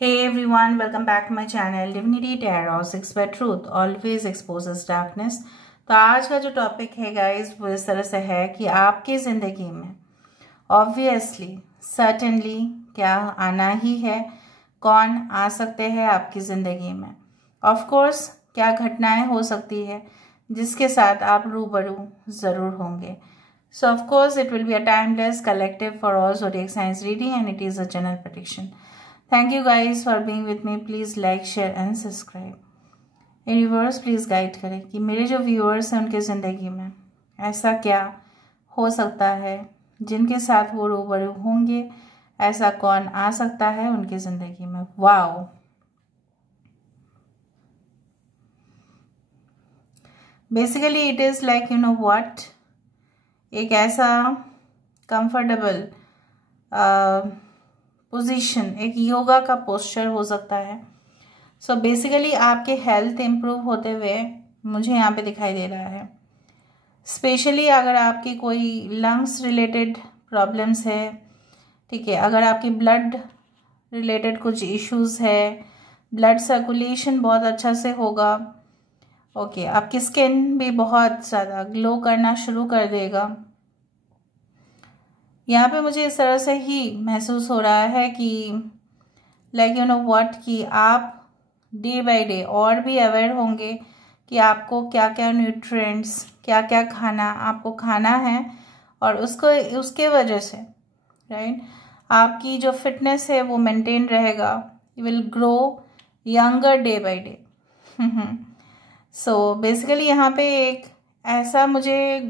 Hey everyone, welcome back to my channel Divinity Tarot 6 by Truth always exposes darkness। तो आज का जो topic है गाइस वो इस तरह से है कि आपकी ज़िंदगी में ऑब्वियसली सर्टेनली क्या आना ही है, कौन आ सकते हैं आपकी ज़िंदगी में, ऑफ कोर्स क्या घटनाएं हो सकती है जिसके साथ आप रूबरू ज़रूर होंगे। So of course it will be a timeless collective for all zodiac signs reading and it is a general prediction। Thank you guys for being with me। Please like, share and subscribe। Universe please guide करें कि मेरे जो viewers हैं उनके ज़िंदगी में ऐसा क्या हो सकता है जिनके साथ वो रूबरू होंगे, ऐसा कौन आ सकता है उनकी ज़िंदगी में। Wow, basically it is like you know what, एक ऐसा कंफर्टेबल पोजीशन, एक योगा का पोस्चर हो सकता है। सो बेसिकली आपके हेल्थ इम्प्रूव होते हुए मुझे यहाँ पे दिखाई दे रहा है। स्पेशली अगर आपकी कोई लंग्स रिलेटेड प्रॉब्लम्स है, ठीक है, अगर आपकी ब्लड रिलेटेड कुछ इश्यूज है, ब्लड सर्कुलेशन बहुत अच्छा से होगा। ओके, आपकी स्किन भी बहुत ज़्यादा ग्लो करना शुरू कर देगा। यहाँ पे मुझे इस तरह से ही महसूस हो रहा है कि लाइक यू नो व्हाट, कि आप डे बाय डे और भी अवेयर होंगे कि आपको क्या क्या न्यूट्रिएंट्स, क्या क्या खाना आपको खाना है, और उसके वजह से राइट आपकी जो फिटनेस है वो मेंटेन रहेगा। You will grow younger day by day. So basically यहाँ पे एक ऐसा मुझे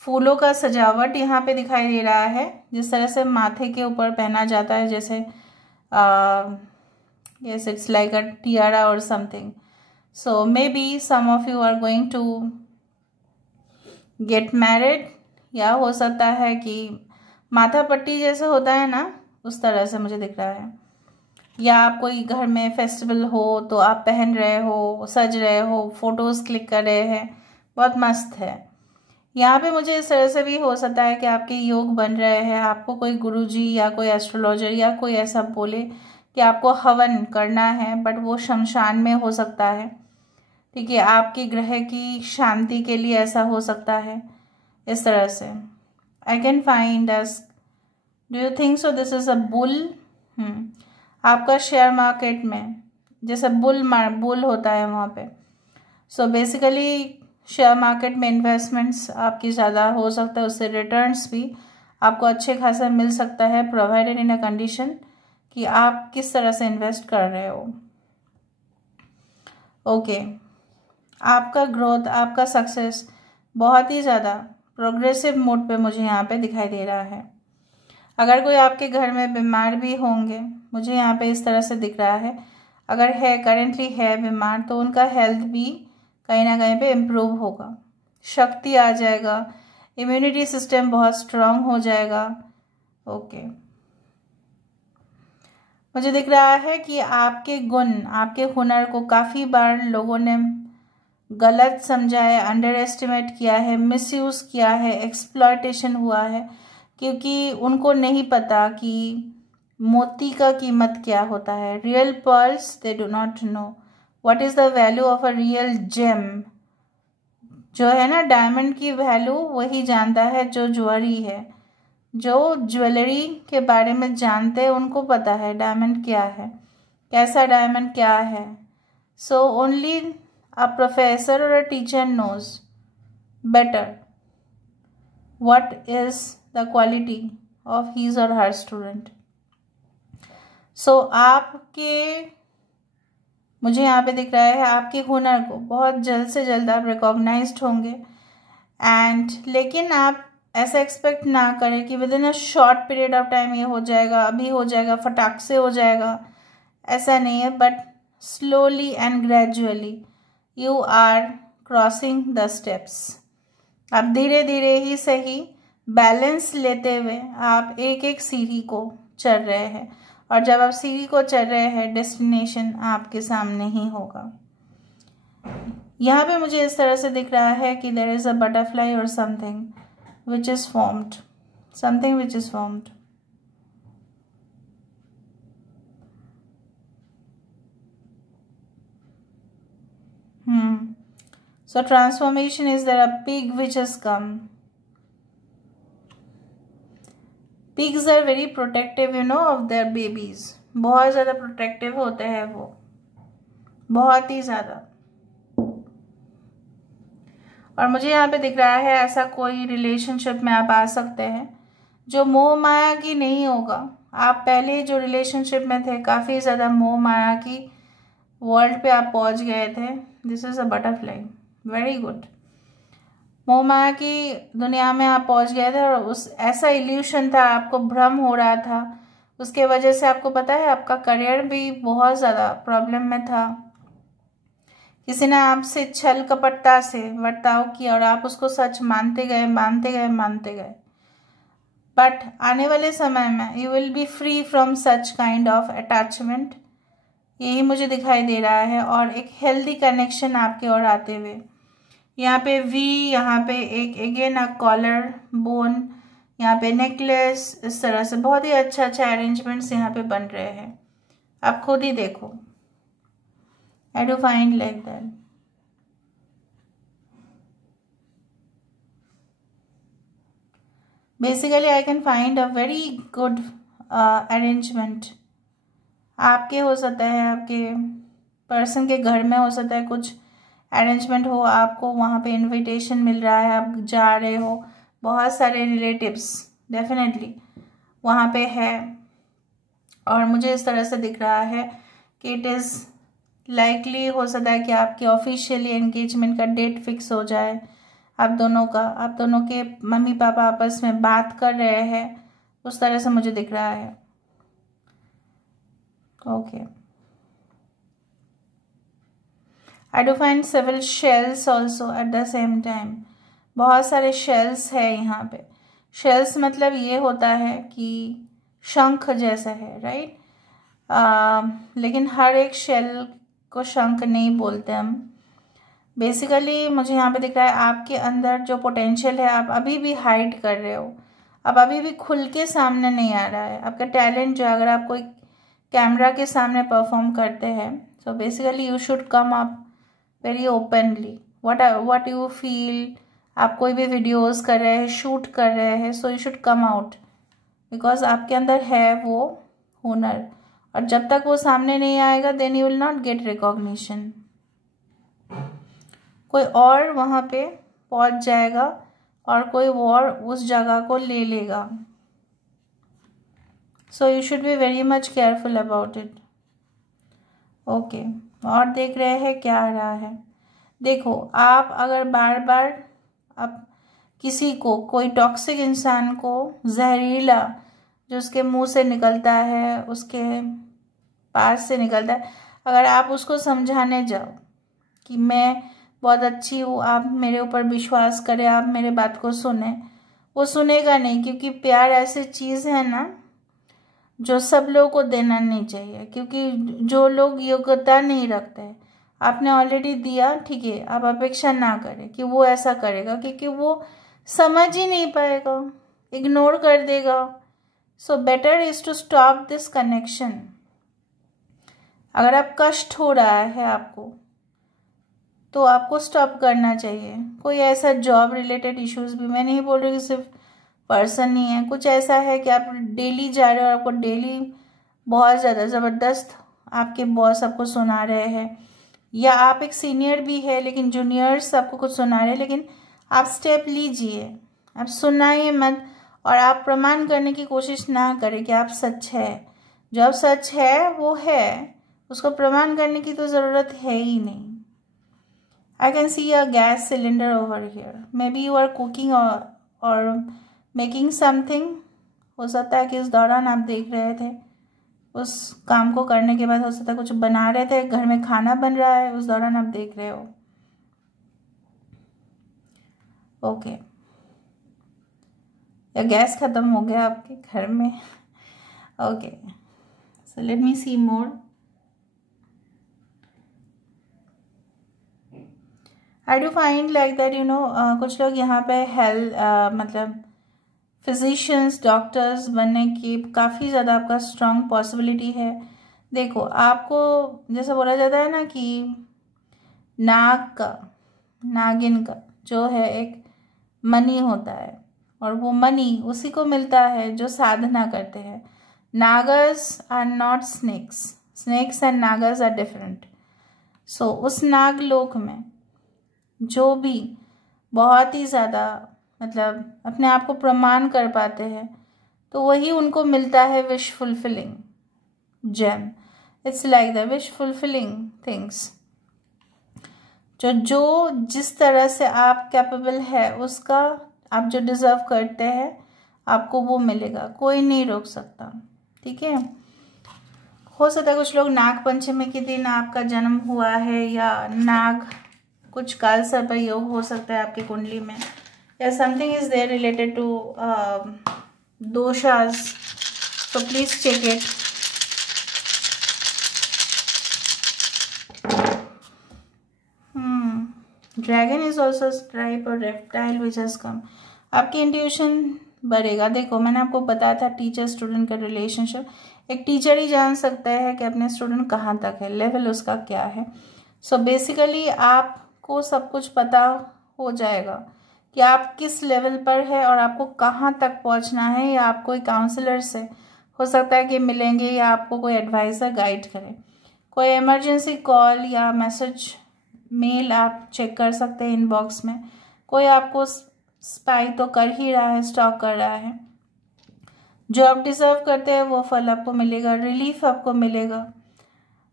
फूलों का सजावट यहाँ पे दिखाई दे रहा है, जिस तरह से माथे के ऊपर पहना जाता है, जैसे yes it's like a tiara or something। so maybe some of you are going to get married, या हो सकता है कि माथा पट्टी जैसे होता है ना, उस तरह से मुझे दिख रहा है। या आप कोई घर में फेस्टिवल हो तो आप पहन रहे हो, सज रहे हो, फोटोज़ क्लिक कर रहे हैं, बहुत मस्त है। यहाँ पे मुझे इस तरह से भी हो सकता है कि आपके योग बन रहे हैं, आपको कोई गुरुजी या कोई एस्ट्रोलॉजर या कोई ऐसा बोले कि आपको हवन करना है, बट वो शमशान में हो सकता है, ठीक है, आपके ग्रह की शांति के लिए ऐसा हो सकता है। इस तरह से I can find us, do you think so this is a bull. आपका शेयर मार्केट में जैसे बुल होता है वहाँ पे। सो बेसिकली शेयर मार्केट में इन्वेस्टमेंट्स आपकी ज़्यादा हो सकता है, उससे रिटर्न्स भी आपको अच्छे खासा मिल सकता है, प्रोवाइडेड इन अ कंडीशन कि आप किस तरह से इन्वेस्ट कर रहे हो। ओके, आपका ग्रोथ, आपका सक्सेस बहुत ही ज़्यादा प्रोग्रेसिव मोड पे मुझे यहाँ पे दिखाई दे रहा है। अगर कोई आपके घर में बीमार भी होंगे, मुझे यहाँ पे इस तरह से दिख रहा है, अगर है करेंटली है बीमार, तो उनका हेल्थ भी कहीं ना कहीं पे इम्प्रूव होगा, शक्ति आ जाएगा, इम्यूनिटी सिस्टम बहुत स्ट्रांग हो जाएगा। ओके, मुझे दिख रहा है कि आपके गुण, आपके हुनर को काफ़ी बार लोगों ने गलत समझा है, अंडर एस्टिमेट किया है, मिसयूज़ किया है, एक्सप्लॉयटेशन हुआ है, क्योंकि उनको नहीं पता कि मोती का कीमत क्या होता है। Real pearls they do not know what is the value of a real gem. जो है ना, डायमंड की वैल्यू वही जानता है जो ज्वेलरी है। जो ज्वेलरी के बारे में जानते हैं उनको पता है डायमंड क्या है, कैसा डायमंड क्या है। सो ओनली अ प्रोफेसर और a teacher knows better what is the quality of his और हर स्टूडेंट। सो आपके, मुझे यहाँ पे दिख रहा है, आपके हुनर को बहुत जल्द से जल्द आप रिकॉग्नाइज्ड होंगे। एंड लेकिन आप ऐसा एक्सपेक्ट ना करें कि with in a short period of time ये हो जाएगा, अभी हो जाएगा, फटाक से हो जाएगा, ऐसा नहीं है। But slowly and gradually you are crossing the steps. आप धीरे धीरे ही सही बैलेंस लेते हुए आप एक एक सीढ़ी को चढ़ रहे हैं, और जब आप सीढ़ी को चढ़ रहे हैं डेस्टिनेशन आपके सामने ही होगा। यहाँ पे मुझे इस तरह से दिख रहा है कि देयर इज़ अ बटरफ्लाई और something which is formed, something which is formed. So transformation is there, a pig which has come. Pigs are very protective, you know, of their babies. बहुत ज़्यादा प्रोटेक्टिव होते हैं वो, बहुत ही ज़्यादा। और मुझे यहाँ पे दिख रहा है ऐसा कोई रिलेशनशिप में आप आ सकते हैं जो मोह माया की नहीं होगा। आप पहले जो रिलेशनशिप में थे काफ़ी ज़्यादा मोह माया की वर्ल्ड पे आप पहुँच गए थे। This is a butterfly, very good. मोह माया की दुनिया में आप पहुँच गए थे और उस ऐसा इल्यूशन था, आपको भ्रम हो रहा था, उसके वजह से आपको पता है आपका करियर भी बहुत ज़्यादा प्रॉब्लम में था। किसी ने आपसे छल कपटता से बर्ताव किया और आप उसको सच मानते गए, मानते गए, मानते गए। बट आने वाले समय में you will be free from such kind of attachment, यही मुझे दिखाई दे रहा है। और एक हेल्दी कनेक्शन आपके ओर आते हुए, यहाँ पे वी, यहाँ पे एक अगेन अ कॉलर बोन, यहाँ पे नेकलेस, इस तरह से बहुत ही अच्छा अच्छा अरेंजमेंट्स यहाँ पे बन रहे हैं। आप खुद ही देखो, I do find like that. Basically, I can find a very good arrangement. आपके हो सकता है, आपके पर्सन के घर में हो सकता है कुछ अरेंजमेंट हो, आपको वहाँ पे इनविटेशन मिल रहा है, आप जा रहे हो, बहुत सारे रिलेटिव्स डेफिनेटली वहाँ पे है। और मुझे इस तरह से दिख रहा है कि इट इज़ लाइकली हो सकता है कि आपकी ऑफिशियली एंगेजमेंट का डेट फिक्स हो जाए आप दोनों का। आप दोनों के मम्मी पापा आपस में बात कर रहे हैं, उस तरह से मुझे दिख रहा है। Okay, I do find several shells also at the same time. बहुत सारे शेल्स है यहाँ पे। शेल्स मतलब ये होता है कि शंख जैसा है, राइट? लेकिन हर एक शेल को शंख नहीं बोलते हम। बेसिकली मुझे यहाँ पे दिख रहा है आपके अंदर जो पोटेंशियल है आप अभी भी हाइड कर रहे हो, अब अभी भी खुल के सामने नहीं आ रहा है आपका टैलेंट जो, अगर आप कोई कैमरा के सामने परफॉर्म करते हैं, so basically you should come up very openly what you feel. आप कोई भी वीडियोस कर रहे हैं, शूट कर रहे हैं, so you should come out, because आपके अंदर है वो हुनर। और जब तक वो सामने नहीं आएगा then you will not get recognition. कोई और वहाँ पे पहुँच जाएगा और कोई और उस जगह को ले लेगा। So you should be very much careful about it. Okay, और देख रहे हैं क्या आ रहा है। देखो, आप अगर बार बार अब किसी को, कोई टॉक्सिक इंसान को, जहरीला जो उसके मुंह से निकलता है, उसके पास से निकलता है, अगर आप उसको समझाने जाओ कि मैं बहुत अच्छी हूँ, आप मेरे ऊपर विश्वास करें, आप मेरे बात को सुने, वो सुनेगा नहीं। क्योंकि प्यार ऐसी चीज़ है ना जो सब लोगों को देना नहीं चाहिए, क्योंकि जो लोग योग्यता नहीं रखते, आपने ऑलरेडी दिया, ठीक है, आप अपेक्षा ना करें कि वो ऐसा करेगा, क्योंकि वो समझ ही नहीं पाएगा, इग्नोर कर देगा। So better is to stop this connection. अगर आप कष्ट हो रहा है आपको, तो आपको स्टॉप करना चाहिए। कोई ऐसा जॉब रिलेटेड इश्यूज भी, मैं नहीं बोल रही कि सिर्फ पर्सन नहीं है, कुछ ऐसा है कि आप डेली जा रहे हो और आपको डेली बहुत ज़्यादा ज़बरदस्त आपके बॉस आपको सुना रहे हैं, या आप एक सीनियर भी है लेकिन जूनियर्स आपको कुछ सुना रहे हैं, लेकिन आप स्टेप लीजिए, आप सुनाइए मत, और आप प्रमाण करने की कोशिश ना करें कि आप सच है। जो आप सच है वो है, उसको प्रमाण करने की तो ज़रूरत है ही नहीं। I can see a gas cylinder over here. Maybe you are cooking or making something. हो सकता है कि उस दौरान आप देख रहे थे, उस काम को करने के बाद हो सकता है कुछ बना रहे थे, घर में खाना बन रहा है, उस दौरान आप देख रहे हो। ओके, या गैस खत्म हो गया आपके घर में। Okay, so let me see more. I do find like that, you know, कुछ लोग यहाँ पे मतलब फिजिशियंस, डॉक्टर्स बनने की काफ़ी ज़्यादा आपका स्ट्रॉन्ग पॉसिबिलिटी है। देखो, आपको जैसा बोला जाता है ना कि नाक का नागिन का जो है एक मनी होता है, और वो मनी उसी को मिलता है जो साधना करते हैं। Nagas are not snakes, snakes and nagas are different. So उस नागलोक में जो भी बहुत ही ज़्यादा मतलब अपने आप को प्रमाण कर पाते हैं, तो वही उनको मिलता है wish fulfilling gem. It's like the wish fulfilling things. जो जिस तरह से आप कैपेबल है उसका, आप जो डिज़र्व करते हैं आपको वो मिलेगा, कोई नहीं रोक सकता। ठीक है, हो सकता है कुछ लोग नाग पंचमी के दिन आपका जन्म हुआ है, या नाग कुछ काल सर्प योग हो सकता है आपकी कुंडली में, या something is there related to doshas, so please check it. Dragon is also a type of reptile which has come. आपकी इंट्यूशन बढ़ेगा। देखो मैंने आपको बताया था टीचर स्टूडेंट का रिलेशनशिप, एक टीचर ही जान सकता है कि अपने स्टूडेंट कहाँ तक है, लेवल उसका क्या है। सो बेसिकली आपको सब कुछ पता हो जाएगा कि आप किस लेवल पर है और आपको कहाँ तक पहुँचना है, या आप कोई काउंसलर से हो सकता है कि मिलेंगे, या आपको कोई एडवाइज़र गाइड करे। कोई इमरजेंसी कॉल या मैसेज मेल आप चेक कर सकते हैं इनबॉक्स में। कोई आपको स्पाई तो कर ही रहा है, स्टॉक कर रहा है। जो आप डिजर्व करते हैं वो फल आपको मिलेगा, रिलीफ आपको मिलेगा।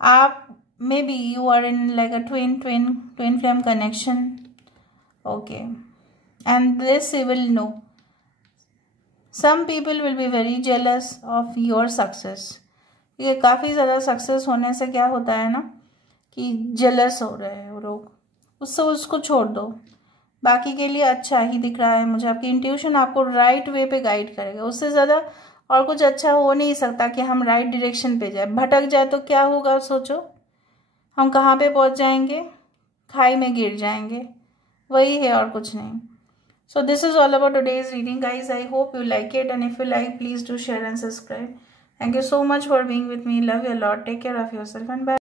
आप maybe you are in like a twin flame connection, okay, and this you will know. Some people will be very jealous of your success. ये काफ़ी ज़्यादा सक्सेस होने से क्या होता है ना कि जेलस हो रहे हैं वो लोग, उससे उसको छोड़ दो। बाकी के लिए अच्छा ही दिख रहा है मुझे। आपकी इंट्यूशन आपको राइट वे पे गाइड करेगा, उससे ज़्यादा और कुछ अच्छा हो नहीं सकता कि हम राइट डायरेक्शन पे जाए। भटक जाए तो क्या होगा, सोचो हम कहाँ पे पहुँच जाएंगे, खाई में गिर जाएंगे, वही है और कुछ नहीं। So this is all about today's reading, guys. I hope you like it, and if you like, please do share and subscribe. Thank you so much for being with me. Love you a lot. Take care of yourself and bye.